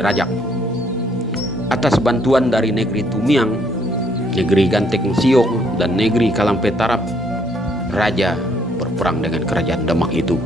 Rajak. Atas bantuan dari negeri Tumiang, negeri Ganteng Siok, dan negeri Kalampetarap, raja berperang dengan kerajaan Demak itu.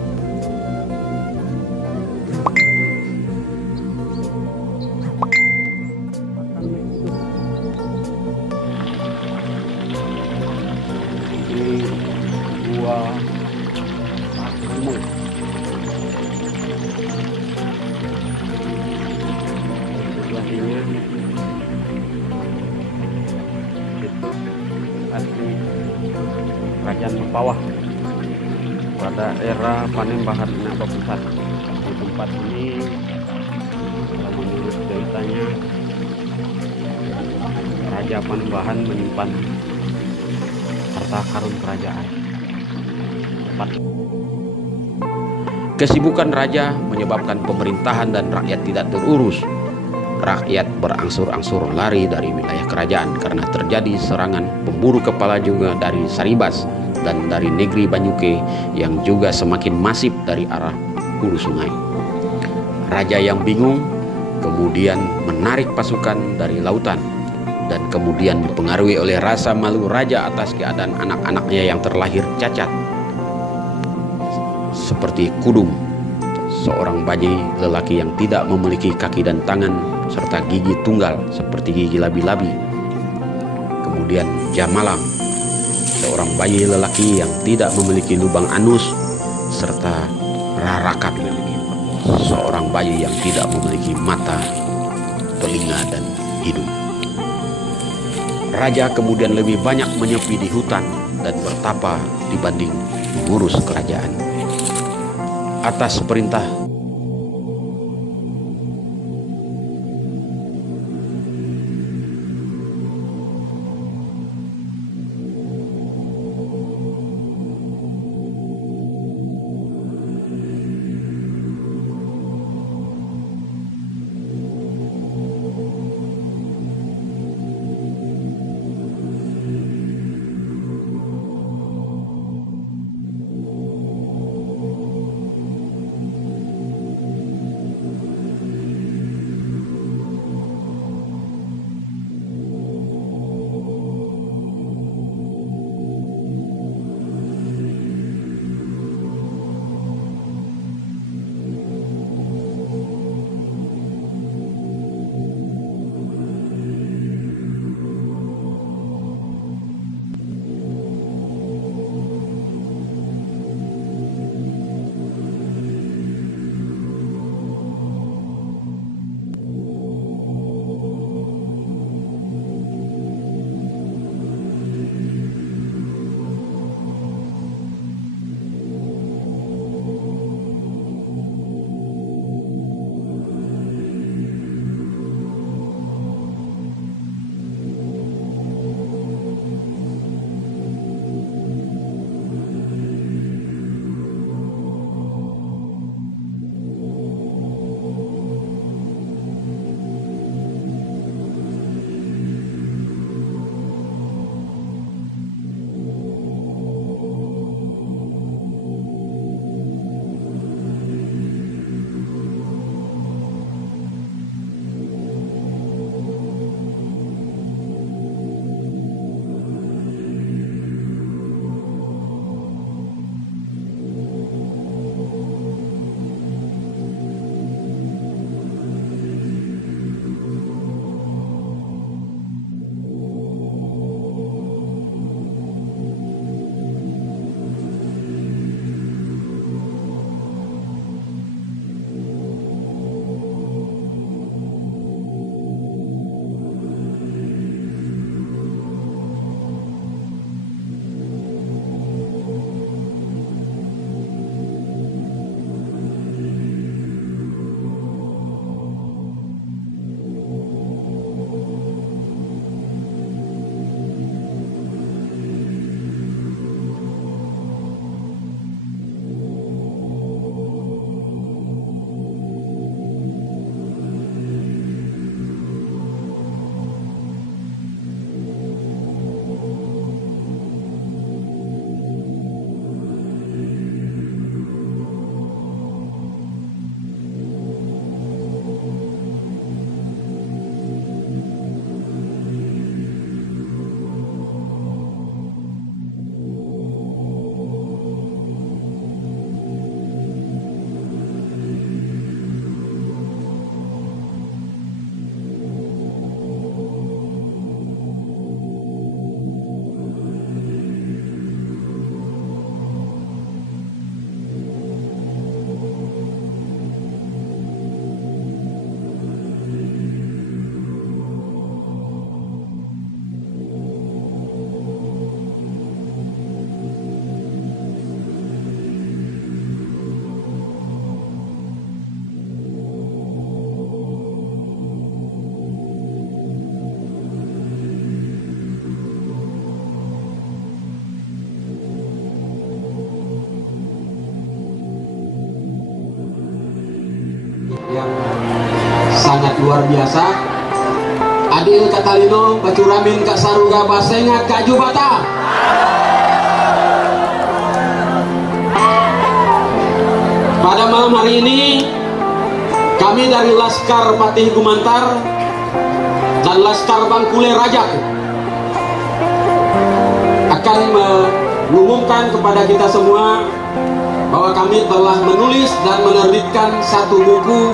Kerajaan Mempawah pada era Panembahan Naba Pusat. Di tempat ini, kalau menurut ceritanya, Raja Panembahan menyimpan harta karun kerajaan. Kesibukan raja menyebabkan pemerintahan dan rakyat tidak terurus. Rakyat berangsur-angsur lari dari wilayah kerajaan karena terjadi serangan pemburu kepala juga dari Saribas dan dari negeri Banyuke yang juga semakin masif dari arah hulu sungai. Raja yang bingung kemudian menarik pasukan dari lautan dan kemudian dipengaruhi oleh rasa malu raja atas keadaan anak-anaknya yang terlahir cacat, seperti Kudung, seorang bayi lelaki yang tidak memiliki kaki dan tangan serta gigi tunggal seperti gigi labi-labi. Kemudian Jamalang, seorang bayi lelaki yang tidak memiliki lubang anus, serta Rarakat, seorang bayi yang tidak memiliki mata, telinga, dan hidung. Raja kemudian lebih banyak menyepi di hutan dan bertapa dibanding mengurus kerajaan. Atas perintah yang sangat luar biasa. Adil Katalino, Bacuramin Kak Saruga Basengat Kak Jubata. Pada malam hari ini kami dari Laskar Patih Gumantar dan Laskar Bangkule Rajak akan mengumumkan kepada kita semua bahwa kami telah menulis dan menerbitkan satu buku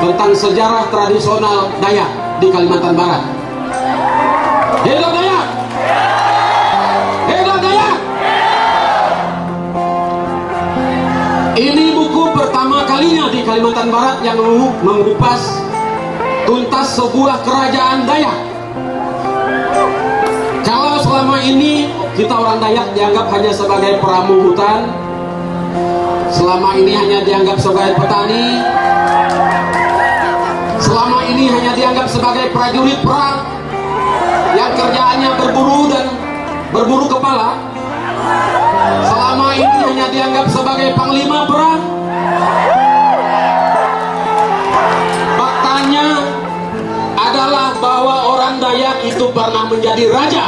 tentang sejarah tradisional Dayak di Kalimantan Barat. Hidup Dayak! Hidup Dayak! Ini buku pertama kalinya di Kalimantan Barat yang mengupas tuntas sebuah kerajaan Dayak. Kalau selama ini kita orang Dayak dianggap hanya sebagai peramu hutan, selama ini hanya dianggap sebagai petani, selama ini hanya dianggap sebagai prajurit perang yang kerjaannya berburu dan berburu kepala, selama ini hanya dianggap sebagai panglima perang. Faktanya adalah bahwa orang Dayak itu pernah menjadi raja.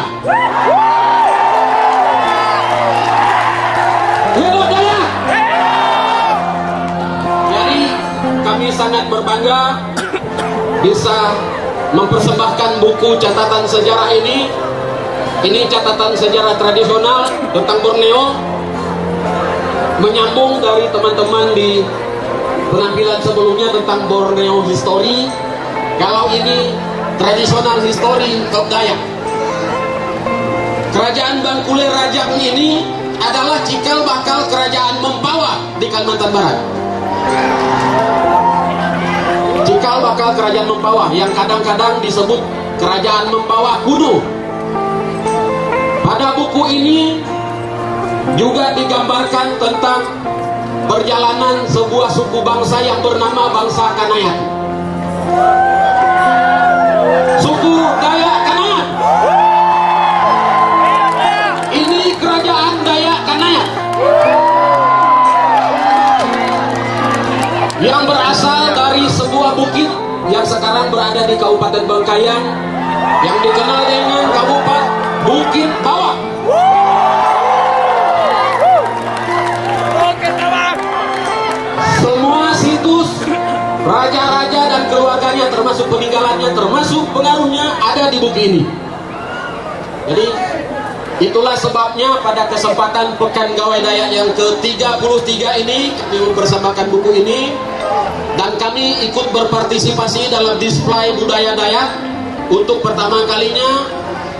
Hidup Dayak! Jadi kami sangat berbangga bisa mempersembahkan buku catatan sejarah ini. Ini catatan sejarah tradisional tentang Borneo, menyambung dari teman-teman di penampilan sebelumnya tentang Borneo History. Kalau ini tradisional history of Dayak. Kerajaan Bangkule Rajak ini adalah cikal bakal kerajaan Mempawah di Kalimantan Barat. Cikal bakal kerajaan Mempawah yang kadang-kadang disebut kerajaan Mempawah kuno. Pada buku ini juga digambarkan tentang perjalanan sebuah suku bangsa yang bernama bangsa Kanayat. Suku Dayak Kanayat. Ini kerajaan Dayak Kanayat yang berasal dari sebuah bukit yang sekarang berada di Kabupaten Bangkayan yang dikenal dengan Kabupaten Bukit Bawah. Semua situs raja-raja dan keluarganya, termasuk peninggalannya, termasuk pengaruhnya, ada di buku ini. Jadi itulah sebabnya pada kesempatan Pekan Gawai Dayak yang ke-33 ini kami mempersembahkan buku ini, dan kami ikut berpartisipasi dalam display budaya Dayak untuk pertama kalinya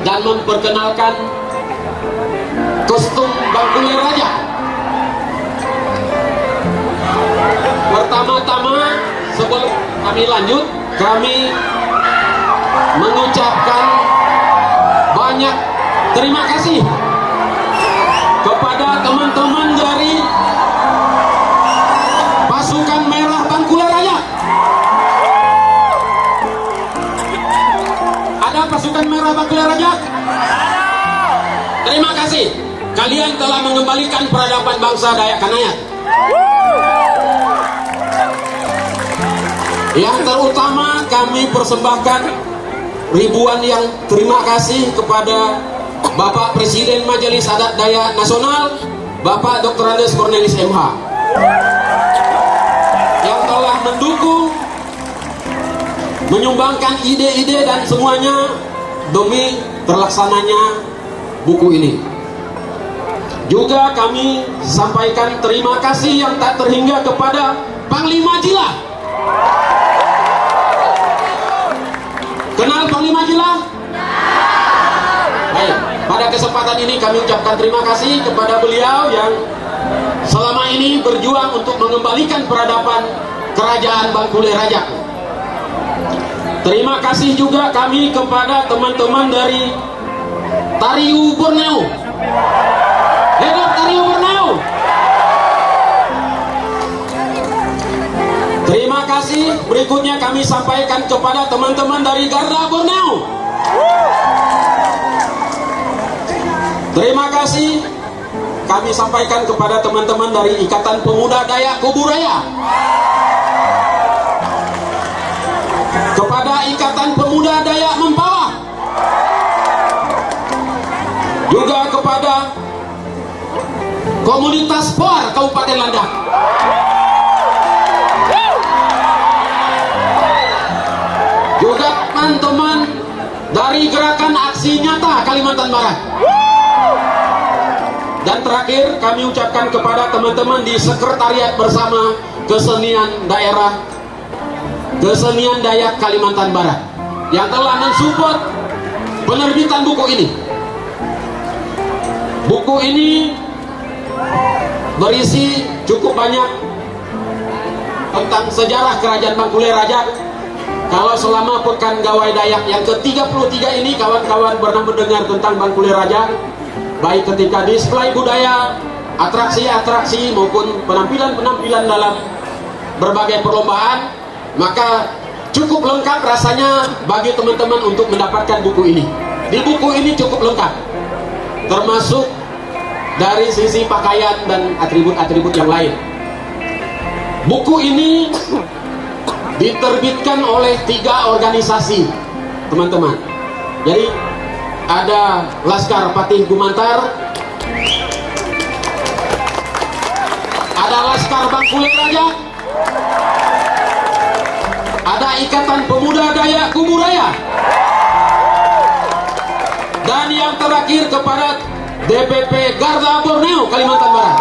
dan memperkenalkan kostum Bangkule Rajak. Pertama-tama sebelum kami lanjut, kami mengucapkan banyak terima kasih kepada teman-teman dari Pasukan Merah Bangkule Rajak. Ada Pasukan Merah Bangkule Rajak? Terima kasih. Kalian telah mengembalikan peradaban bangsa Dayak Kanayat. Yang terutama kami persembahkan ribuan yang terima kasih kepada Bapak Presiden Majelis Adat Dayak Nasional, Bapak Dr. Andes Cornelis MH, yang telah mendukung, menyumbangkan ide-ide dan semuanya demi terlaksananya buku ini. Juga kami sampaikan terima kasih yang tak terhingga kepada Panglima Jila. Kenal Panglima Jila? Baik, pada kesempatan ini kami ucapkan terima kasih kepada beliau yang selama ini berjuang untuk mengembalikan peradaban kerajaan Bangkule Rajak. Terima kasih juga kami kepada teman-teman dari Tariu Borneo. Hidup Tariu Borneo. Terima kasih. Berikutnya kami sampaikan kepada teman-teman dari Garda Borneo. Terima kasih kami sampaikan kepada teman-teman dari Ikatan Pemuda Dayak Kuburaya. komunitas POAR Kabupaten Landak. Juga teman-teman dari Gerakan Aksi Nyata Kalimantan Barat. Dan terakhir kami ucapkan kepada teman-teman di Sekretariat Bersama Kesenian Daerah Kesenian Dayak Kalimantan Barat yang telah mensupport penerbitan buku ini. Buku ini berisi cukup banyak tentang sejarah Kerajaan Bangkulai Rajak. Kalau selama Pekan Gawai Dayak yang ke-33 ini kawan-kawan pernah mendengar tentang Bangkulai Rajak, baik ketika display budaya, atraksi-atraksi maupun penampilan-penampilan dalam berbagai perlombaan, maka cukup lengkap rasanya bagi teman-teman untuk mendapatkan buku ini. Di buku ini cukup lengkap, termasuk dari sisi pakaian dan atribut-atribut yang lain. Buku ini diterbitkan oleh 3 organisasi, teman-teman. Jadi ada Laskar Patih Gumantar, ada Laskar Bangkulai Rajak, ada Ikatan Pemuda Dayak Kuburaya, dan yang terakhir kepada DPP Garda Borneo Kalimantan Barat.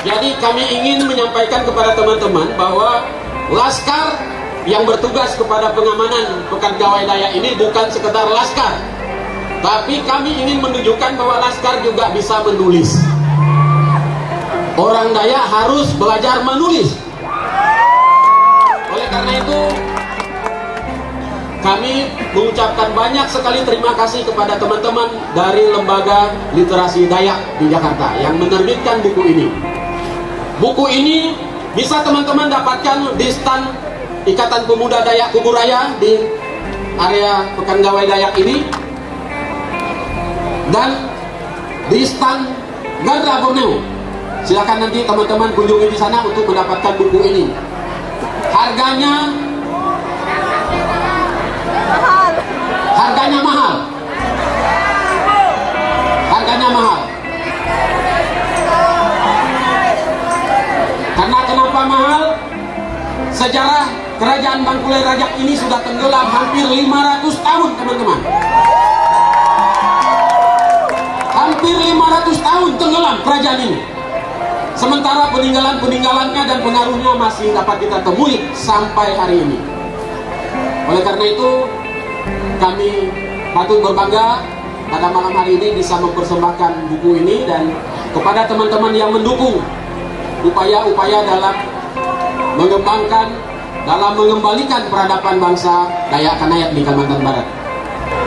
Jadi kami ingin menyampaikan kepada teman-teman bahwa Laskar yang bertugas kepada pengamanan Pekan Gawai Dayak ini bukan sekedar laskar, tapi kami ingin menunjukkan bahwa laskar juga bisa menulis. Orang Dayak harus belajar menulis. Oleh karena itu kami mengucapkan banyak sekali terima kasih kepada teman-teman dari Lembaga Literasi Dayak di Jakarta yang menerbitkan buku ini. Buku ini bisa teman-teman dapatkan di stand Ikatan Pemuda Dayak Kuburaya di area Pekan Gawai Dayak ini, dan di stand Garda Borneo. Silakan nanti teman-teman kunjungi di sana untuk mendapatkan buku ini. Harganya mahal. Harganya mahal. Karena kenapa mahal? Sejarah Kerajaan Bangkulai Rajak ini sudah tenggelam hampir 500 tahun, teman-teman. Hampir 500 tahun tenggelam kerajaan ini. Sementara peninggalan-peninggalannya dan pengaruhnya masih dapat kita temui sampai hari ini. Oleh karena itu, kami patut berbangga pada malam hari ini bisa mempersembahkan buku ini, dan kepada teman-teman yang mendukung upaya-upaya dalam mengembalikan peradaban bangsa Dayak Kanayak di Kalimantan Barat.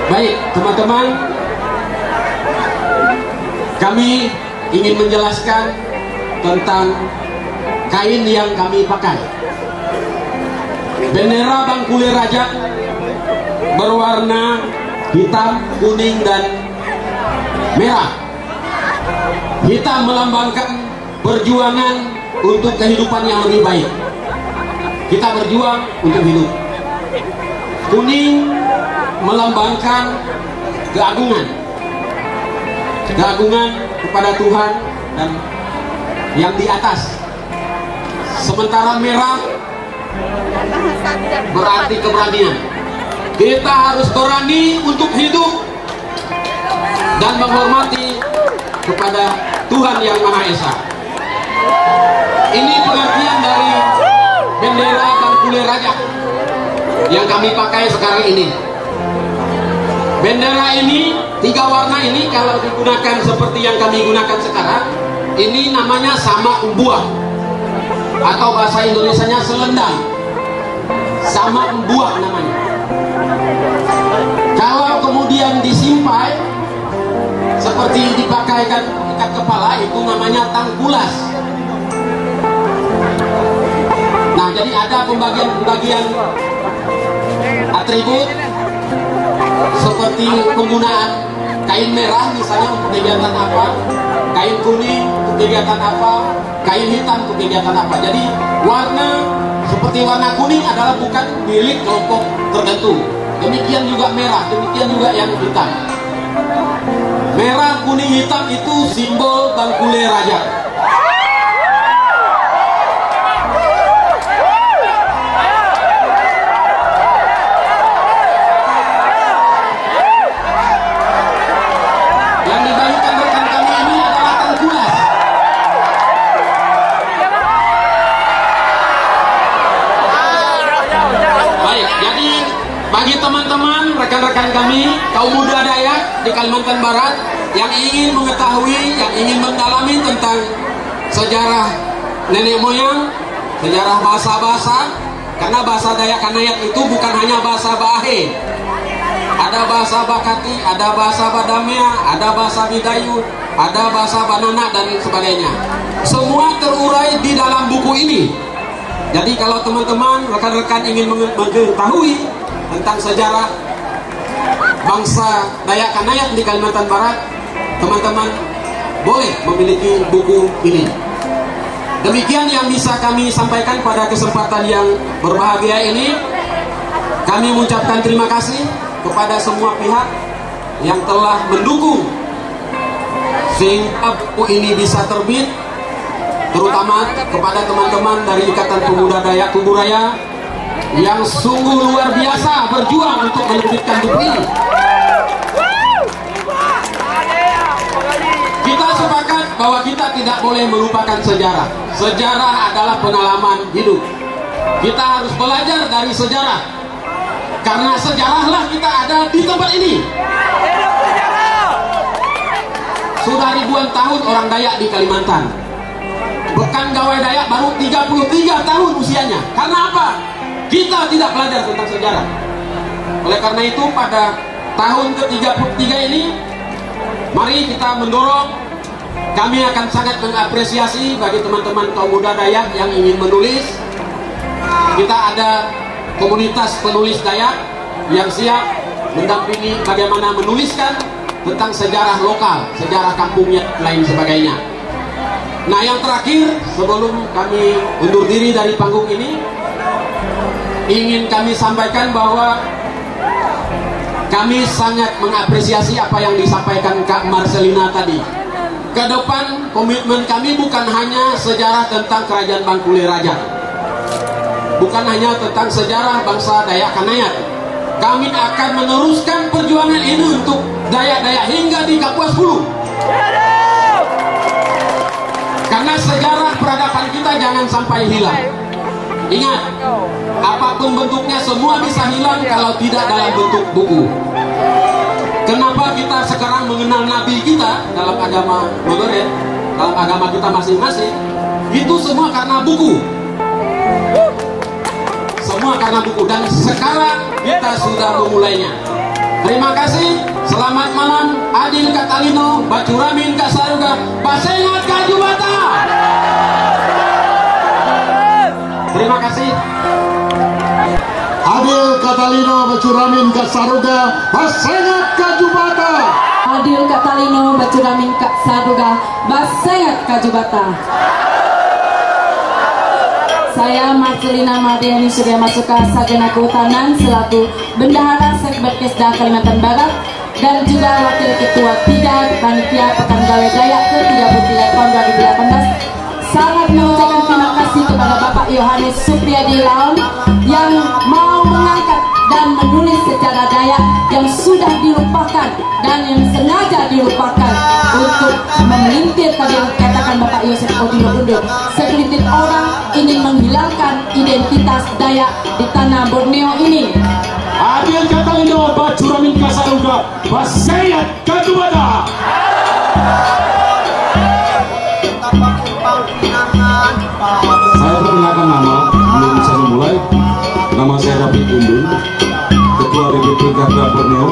Baik, teman-teman, kami ingin menjelaskan tentang kain yang kami pakai. Bendera Bangkulai Rajak berwarna hitam, kuning, dan merah. Hitam melambangkan perjuangan untuk kehidupan yang lebih baik. Kita berjuang untuk hidup. Kuning melambangkan keagungan kepada Tuhan dan yang di atas. Sementara merah berarti keberanian. Kita harus berani untuk hidup dan menghormati kepada Tuhan yang Maha Esa. Ini pengertian dari bendera Bangkulai Rajak yang kami pakai sekarang ini. Bendera ini, 3 warna ini kalau digunakan seperti yang kami gunakan sekarang, ini namanya sama embuah, atau bahasa Indonesianya selendang. Sama embuah namanya. Kalau kemudian disimpai seperti dipakaikan ikat kepala, itu namanya tangkulas. Nah, jadi ada pembagian-pembagian atribut seperti penggunaan kain merah misalnya untuk kegiatan apa, kain kuning untuk kegiatan apa, kain hitam untuk kegiatan apa. Jadi warna seperti warna kuning adalah bukan milik kelompok tertentu. Demikian juga merah, demikian juga yang hitam. Merah, kuning, hitam itu simbol Bangkule Raja. Yang dibagikan rekan kami ini adalah tengkulas. Baik, jadi bagi teman-teman, rekan-rekan kami, kaum muda Dayak di Kalimantan Barat yang ingin mengetahui, yang ingin mendalami tentang sejarah nenek moyang, sejarah bahasa-bahasa, karena bahasa Dayak Kanayat itu bukan hanya bahasa Bahe, ada bahasa Bakati, ada bahasa Badamea, ada bahasa Bidayu, ada bahasa Banana dan sebagainya. Semua terurai di dalam buku ini. Jadi kalau teman-teman, rekan-rekan ingin mengetahui tentang sejarah bangsa Dayak Kanayat di Kalimantan Barat, teman-teman boleh memiliki buku ini. Demikian yang bisa kami sampaikan pada kesempatan yang berbahagia ini. Kami mengucapkan terima kasih kepada semua pihak yang telah mendukung sehingga buku ini bisa terbit, terutama kepada teman-teman dari Ikatan Pemuda Dayak Kuburaya yang sungguh luar biasa berjuang untuk menerbitkan buku ini. Kita sepakat bahwa kita tidak boleh melupakan sejarah. Sejarah adalah pengalaman hidup. Kita harus belajar dari sejarah, karena sejarahlah kita ada di tempat ini. Sudah ribuan tahun orang Dayak di Kalimantan. Bekan Gawai Dayak baru 33 tahun usianya. Karena apa? Kita tidak belajar tentang sejarah. Oleh karena itu pada tahun ke-33 ini, mari kita mendorong. Kami akan sangat mengapresiasi bagi teman-teman kaum muda Dayak yang ingin menulis. Kita ada komunitas penulis Dayak yang siap mendampingi bagaimana menuliskan tentang sejarah lokal, sejarah kampungnya, lain sebagainya. Nah, yang terakhir sebelum kami undur diri dari panggung ini, ingin kami sampaikan bahwa kami sangat mengapresiasi apa yang disampaikan Kak Marcelina tadi. Ke depan komitmen kami bukan hanya sejarah tentang Kerajaan Bangkule Raja, bukan hanya tentang sejarah bangsa Dayak Kanayat. Kami akan meneruskan perjuangan ini untuk Dayak-Dayak hingga di Kapuas Hulu. Karena sejarah peradaban kita jangan sampai hilang. Ingat, apapun bentuknya semua bisa hilang kalau tidak dalam bentuk buku. Kenapa kita sekarang mengenal Nabi kita dalam agama modern, dalam agama kita masing-masing? Itu semua karena buku. Semua karena buku, dan sekarang kita sudah memulainya. Terima kasih. Selamat malam. Adil Katalino, Bacuramin Kasaruga, Basengat Kajubata. Terima kasih. Adil Katalino, Bacuramin Kasaruga, Basengat Kajubata. Adil Katalino, Bacuramin Kasaruga, Basengat Kajubata. Saya Marcelina Mardiani Surya Masuka Sarjana Kehutanan selaku Bendahara Sekber Kesda Kalimantan Barat dan juga Wakil Ketua 3 Panitia Pekan Gawai Dayak ke-33 tahun 2018. Sangat mengucapkan terima kasih kepada Bapak Yohanes Supriyadi Laon yang mau mengangkat dan menulis sejarah Dayak yang sudah dilupakan dan yang sengaja dilupakan untuk memelintir tadi yang dikatakan Bapak Yosef Odilo Undo. Segelintir orang ingin menghilangkan identitas Dayak di tanah Borneo ini. Adil Katalino, Bacuramin Kasaruga, Basengat Kajubata. Saya perkenalkan nama, belum bisa memulai. Nama saya Rafi Undun, Ketua DPP Garda Borneo.